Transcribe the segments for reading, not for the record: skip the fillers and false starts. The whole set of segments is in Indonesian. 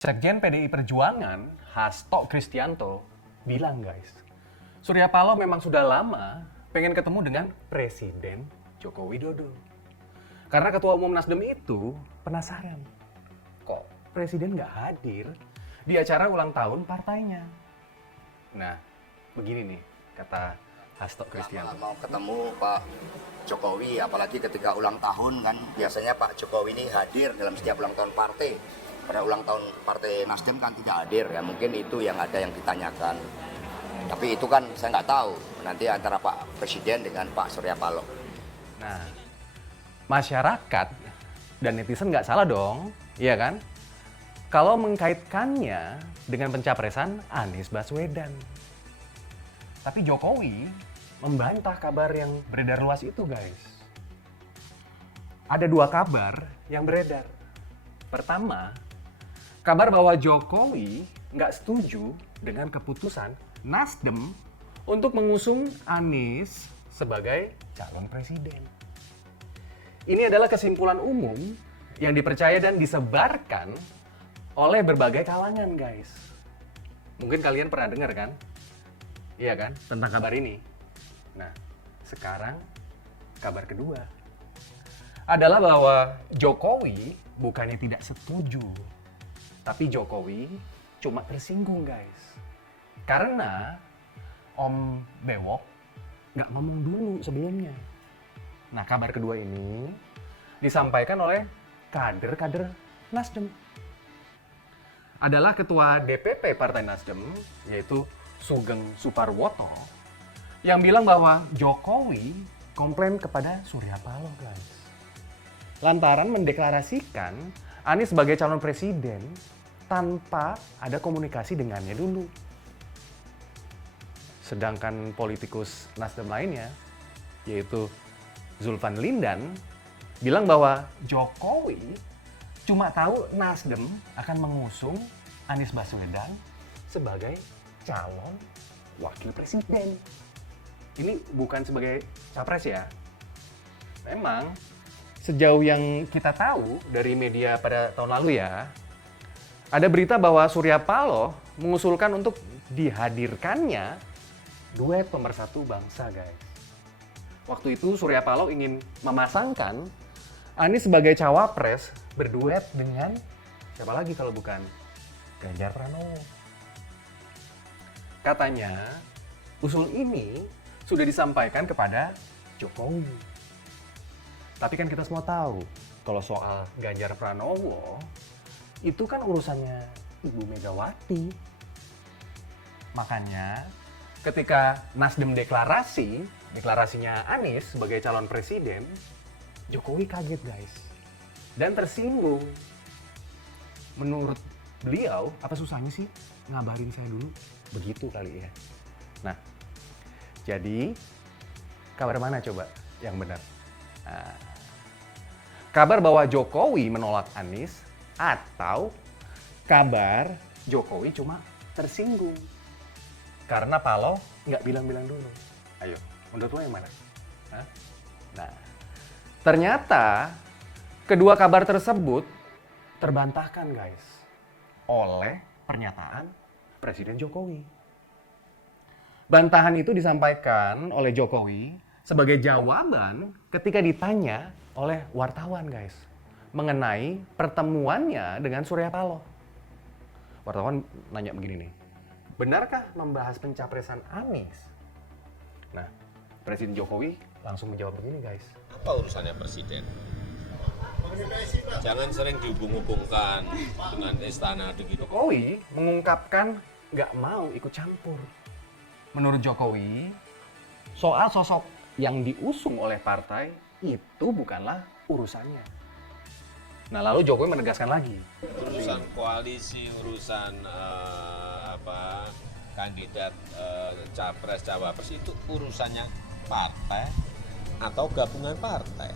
Sekjen PDI Perjuangan, Hasto Kristianto, bilang guys, Surya Paloh memang sudah lama pengen ketemu dengan Presiden Joko Widodo. Karena Ketua Umum Nasdem itu penasaran, kok Presiden nggak hadir di acara ulang tahun partainya. Nah, begini nih kata Hasto Kristianto. Mau ketemu Pak Jokowi, apalagi ketika ulang tahun kan biasanya Pak Jokowi ini hadir dalam setiap ulang tahun partai. Pada ulang tahun partai Nasdem kan tidak hadir, ya mungkin itu yang ada yang ditanyakan. Tapi itu kan saya nggak tahu nanti antara Pak Presiden dengan Pak Surya Paloh. Nah, masyarakat dan netizen nggak salah dong, iya kan? Kalau mengkaitkannya dengan pencapresan Anies Baswedan. Tapi Jokowi membantah kabar yang beredar luas itu, guys. Ada dua kabar yang beredar. Pertama, kabar bahwa Jokowi nggak setuju dengan keputusan Nasdem untuk mengusung Anies sebagai calon presiden. Ini adalah kesimpulan umum yang dipercaya dan disebarkan oleh berbagai kalangan, guys. Mungkin kalian pernah dengar kan? Iya kan? Tentang kabar ini. Nah, sekarang kabar kedua adalah bahwa Jokowi bukannya tidak setuju, tapi Jokowi cuma tersinggung, guys. Karena Om Bewok nggak ngomong dulu sebelumnya. Nah, kabar kedua ini disampaikan oleh kader-kader Nasdem. Adalah Ketua DPP Partai Nasdem, yaitu Sugeng Suparwoto, yang bilang bahwa Jokowi komplain kepada Surya Paloh, guys. Lantaran mendeklarasikan Anies sebagai calon presiden tanpa ada komunikasi dengannya dulu. Sedangkan politikus Nasdem lainnya, yaitu Zulfan Lindan, bilang bahwa Jokowi cuma tahu Nasdem akan mengusung Anies Baswedan sebagai calon wakil presiden. Ini bukan sebagai capres ya. Memang sejauh yang kita tahu dari media pada tahun lalu ya, ada berita bahwa Surya Paloh mengusulkan untuk dihadirkannya duet pemersatu bangsa, guys. Waktu itu Surya Paloh ingin memasangkan Anies sebagai cawapres berduet dengan siapa lagi kalau bukan Ganjar Pranowo. Katanya usul ini sudah disampaikan kepada Jokowi. Tapi kan kita semua tahu kalau soal Ganjar Pranowo itu kan urusannya Ibu Megawati. Makanya ketika Nasdem deklarasinya Anies sebagai calon presiden, Jokowi kaget, guys. Dan tersinggung. Menurut beliau, apa susahnya sih ngabarin saya dulu? Begitu kali ya. Nah, jadi kabar mana coba yang benar? Nah, kabar bahwa Jokowi menolak Anies atau kabar Jokowi cuma tersinggung karena Paloh nggak bilang-bilang dulu. Ayo, menurut lo yang mana? Hah? Nah, ternyata kedua kabar tersebut terbantahkan, guys, oleh pernyataan Presiden Jokowi. Bantahan itu disampaikan oleh Jokowi sebagai jawaban ketika ditanya oleh wartawan, guys, mengenai pertemuannya dengan Surya Paloh. Wartawan nanya begini nih, benarkah membahas pencapresan Anies? Nah, Presiden Jokowi langsung menjawab begini, guys. Apa urusannya presiden? Jangan sering dihubung-hubungkan dengan istana begitu. Jokowi mengungkapkan nggak mau ikut campur. Menurut Jokowi, soal sosok yang diusung oleh partai itu bukanlah urusannya. Nah, lalu Jokowi menegaskan lagi. Urusan koalisi, urusan kandidat capres cawapres itu urusannya partai atau gabungan partai.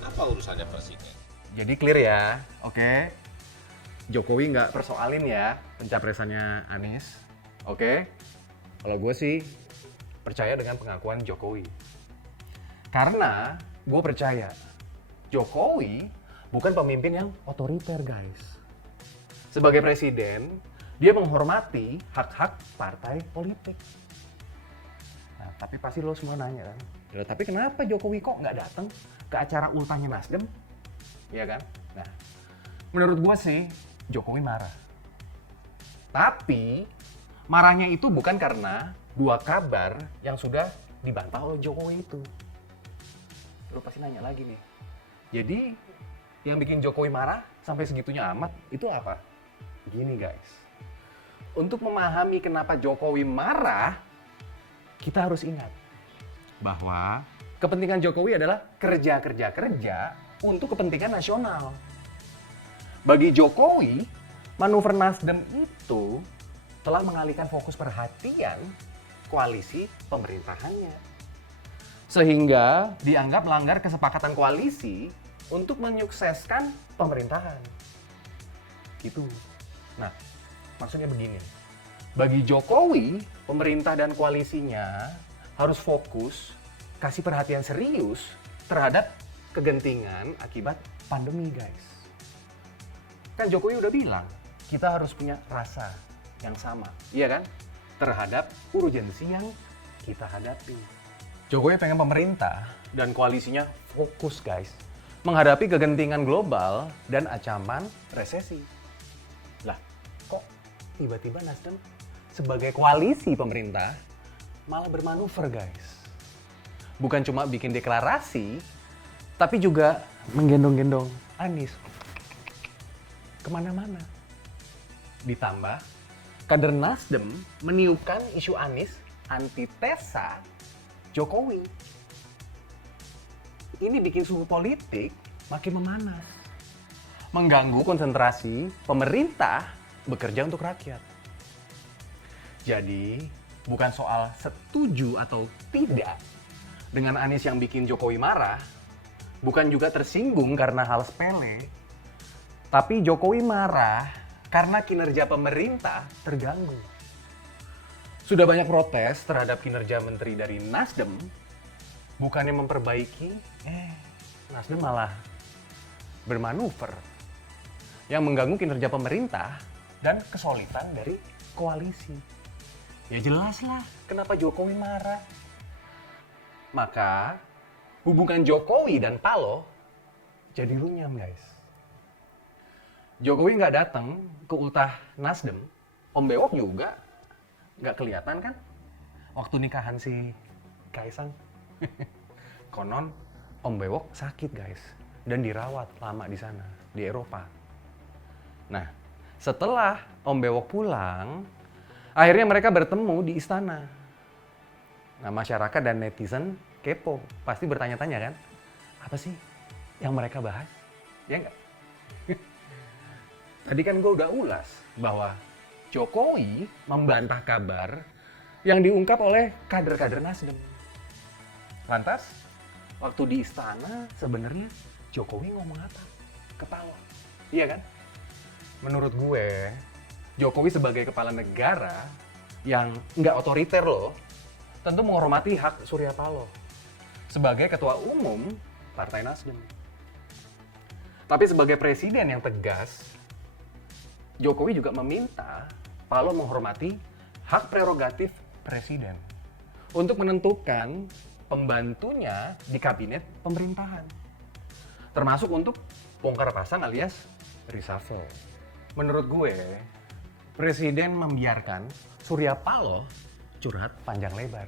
Apa urusannya presiden? Jadi clear ya, oke? Jokowi nggak persoalin ya pencapresannya Anies, oke? Kalau gue sih percaya dengan pengakuan Jokowi. Karena gue percaya Jokowi bukan pemimpin yang otoriter, guys. Sebagai presiden, dia menghormati hak-hak partai politik. Nah, tapi pasti lo semua nanya kan, "Loh, tapi kenapa Jokowi kok nggak datang ke acara ultahnya Nasdem?" Iya kan? Nah, menurut gua sih Jokowi marah. Tapi marahnya itu bukan karena dua kabar yang sudah dibantah oleh Jokowi itu. Lo pasti nanya lagi nih. Jadi yang bikin Jokowi marah sampai segitunya amat itu apa? Gini guys. Untuk memahami kenapa Jokowi marah, kita harus ingat bahwa kepentingan Jokowi adalah kerja untuk kepentingan nasional. Bagi Jokowi, manuver Nasdem itu telah mengalihkan fokus perhatian koalisi pemerintahannya. Sehingga dianggap melanggar kesepakatan koalisi untuk menyukseskan pemerintahan. Gitu. Nah, maksudnya begini. Bagi Jokowi, pemerintah dan koalisinya harus fokus kasih perhatian serius terhadap kegentingan akibat pandemi, guys. Kan Jokowi udah bilang, kita harus punya rasa yang sama, iya kan? Terhadap urgensi yang kita hadapi. Jokowi pengen pemerintah dan koalisinya fokus, guys, menghadapi kegentingan global dan ancaman resesi. Lah, kok tiba-tiba Nasdem sebagai koalisi pemerintah malah bermanuver, guys? Bukan cuma bikin deklarasi, tapi juga menggendong-gendong Anies kemana-mana. Ditambah, kader Nasdem meniupkan isu Anies antitesa Jokowi. Ini bikin suhu politik makin memanas. Mengganggu konsentrasi pemerintah bekerja untuk rakyat. Jadi, bukan soal setuju atau tidak dengan Anies yang bikin Jokowi marah, bukan juga tersinggung karena hal sepele, tapi Jokowi marah karena kinerja pemerintah terganggu. Sudah banyak protes terhadap kinerja menteri dari Nasdem, bukannya memperbaiki, Nasdem malah bermanuver yang mengganggu kinerja pemerintah dan kesolidan dari koalisi. Ya jelas lah kenapa Jokowi marah. Maka hubungan Jokowi dan Paloh jadi runyam, guys. Jokowi nggak datang ke ultah Nasdem, Om Bewok juga nggak kelihatan kan waktu nikahan si Kaisang. Konon Om Bewok sakit, guys, dan dirawat lama di sana, di Eropa. Nah, setelah Om Bewok pulang, akhirnya mereka bertemu di istana. Nah, masyarakat dan netizen kepo, pasti bertanya-tanya kan, apa sih yang mereka bahas? Ya nggak? Tadi kan gue udah ulas bahwa Jokowi membantah kabar yang diungkap oleh kader-kader Nasdem. Lantas, waktu di istana sebenarnya Jokowi ngomong apa ke Paloh? Iya kan? Menurut gue, Jokowi sebagai kepala negara yang nggak otoriter loh, tentu menghormati hak Surya Paloh sebagai ketua umum Partai Nasdem. Tapi sebagai presiden yang tegas, Jokowi juga meminta Paloh menghormati hak prerogatif presiden untuk menentukan pembantunya di kabinet pemerintahan. Termasuk untuk bongkar pasang alias reshuffle. Menurut gue, presiden membiarkan Surya Paloh curhat panjang lebar.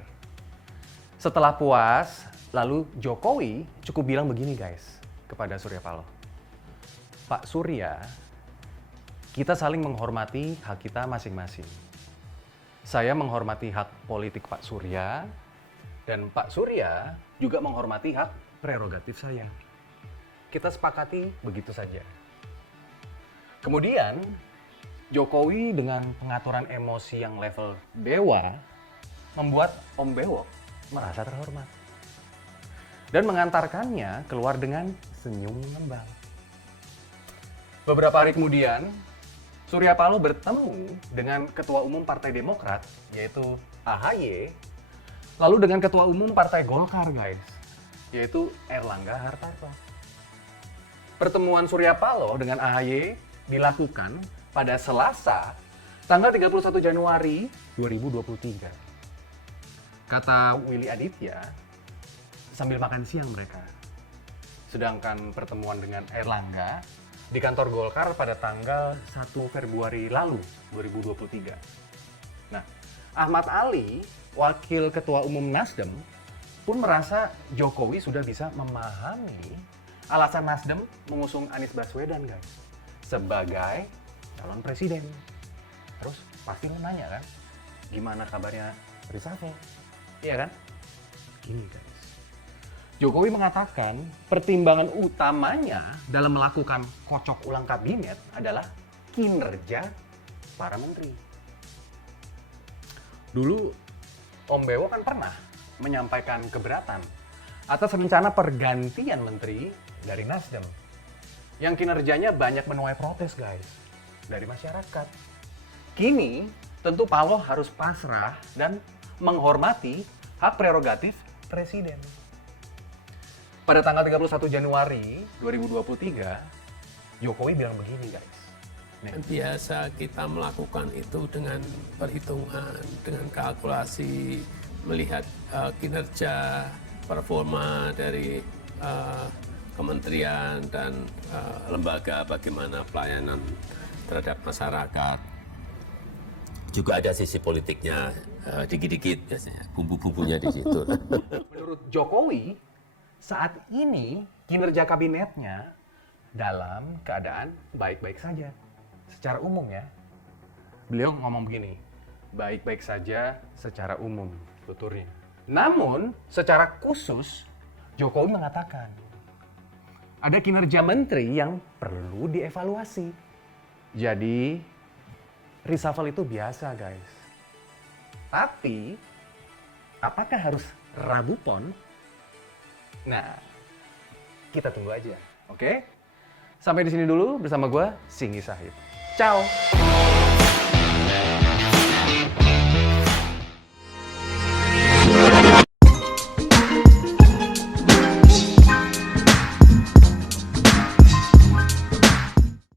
Setelah puas, lalu Jokowi cukup bilang begini, guys, kepada Surya Paloh. Pak Surya, kita saling menghormati hak kita masing-masing. Saya menghormati hak politik Pak Surya, dan Pak Surya juga menghormati hak prerogatif saya. Kita sepakati begitu saja. Kemudian, Jokowi dengan pengaturan emosi yang level dewa, membuat Om Bewok merasa terhormat. Dan mengantarkannya keluar dengan senyum ngembang. Beberapa hari kemudian, Surya Paloh bertemu dengan Ketua Umum Partai Demokrat, yaitu AHY, lalu dengan Ketua Umum Partai Golkar, guys, yaitu Erlangga Hartarto. Pertemuan Surya Paloh dengan AHY dilakukan pada Selasa, tanggal 31 Januari 2023. Kata Willy Aditya, sambil makan siang mereka. Sedangkan pertemuan dengan Erlangga di kantor Golkar pada tanggal 1 Februari lalu, 2023. Nah, Ahmad Ali, Wakil Ketua Umum Nasdem, pun merasa Jokowi sudah bisa memahami alasan Nasdem mengusung Anies Baswedan, guys, sebagai calon presiden. Terus pasti lo nanya kan, gimana kabarnya reshuffle? Iya kan? Gini guys, Jokowi mengatakan pertimbangan utamanya dalam melakukan kocok ulang kabinet adalah kinerja para menteri. Dulu Om Bewo kan pernah menyampaikan keberatan atas rencana pergantian menteri dari Nasdem yang kinerjanya banyak menuai protes, guys, dari masyarakat. Kini tentu Paloh harus pasrah dan menghormati hak prerogatif presiden. Pada tanggal 31 Januari 2023, Jokowi bilang begini, guys. Biasa kita melakukan itu dengan perhitungan, dengan kalkulasi, melihat kinerja, performa dari kementerian dan lembaga, bagaimana pelayanan terhadap masyarakat. Juga ada sisi politiknya, dikit-dikit biasanya, bumbu-bumbunya di situ. Menurut Jokowi, saat ini kinerja kabinetnya dalam keadaan baik-baik saja. Secara umum ya, beliau ngomong begini, baik-baik saja secara umum, tuturnya. Namun, secara khusus, Jokowi mengatakan, ada kinerja menteri yang perlu dievaluasi. Jadi, reshuffle itu biasa, guys. Tapi, apakah harus Rabu Pon? Nah, kita tunggu aja, oke? Sampai di sini dulu bersama gue, Singgi Sahid. Ciao!